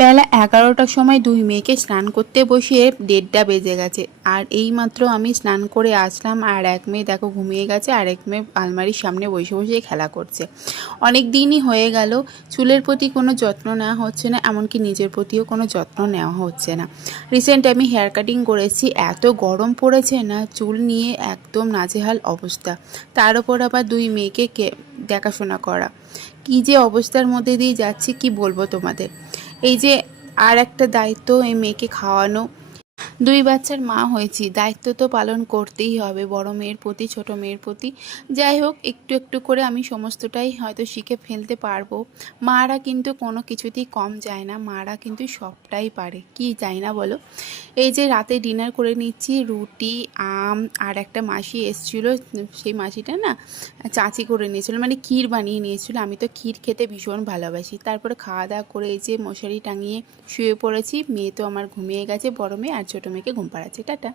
বেলা 11টার সময় দুই মেয়েকে স্নান করতে বসিয়ে 1:30 বেজে গেছে। আর এইমাত্র আমি স্নান করে আসলাম, আর এক মেয়ে দেখো ঘুমিয়ে গেছে, আর এক মেয়ে আলমারির সামনে বসে বসে খেলা করছে। অনেক দিনই হয়ে গেল চুলের প্রতি কোনো যত্ন নেওয়া হচ্ছে না, এমনকি নিজের প্রতিও কোনো যত্ন নেওয়া হচ্ছে না। রিসেন্ট আমি হেয়ার কাটিং করেছি, এত গরম পড়েছে না, চুল নিয়ে একদম নাজেহাল অবস্থা। তার উপর আবার দুই মেয়েকে দেখাশোনা করা, কী যে অবস্থার মধ্যে দিয়ে যাচ্ছি কি বলবো তোমাদের। এই যে আর একটা দায়িত্ব, এই মেয়েকে খাওয়ানো। দুই বাচ্চার মা হয়েছি, দায়িত্ব তো পালন করতেই হবে, বড় মেয়ের প্রতি ছোট মেয়ের প্রতি। যাই হোক, একটু একটু করে আমি সমস্তটাই হয়তো শিখে ফেলতে পারবো। মারা কিন্তু কোনো কিছুতেই কম যায় না, মারা কিন্তু সবটাই পারে, কি যায় না বলো। এই যে রাতে ডিনার করে নিচ্ছি, রুটি, আম, আর একটা মাসি এসছিল, সেই মাসিটা না চাচি করে নিয়েছিল, মানে ক্ষীর বানিয়ে নিয়েছিল। আমি তো ক্ষীর খেতে ভীষণ ভালোবাসি। তারপরে খাওয়া দাওয়া করে এই যে মশারি টাঙিয়ে শুয়ে পড়েছি। মেয়ে তো আমার ঘুমিয়ে গেছে, বড় মেয়ে, আর ছোটো মেয়েকে ঘুম পাড়াচ্ছি। টাটা।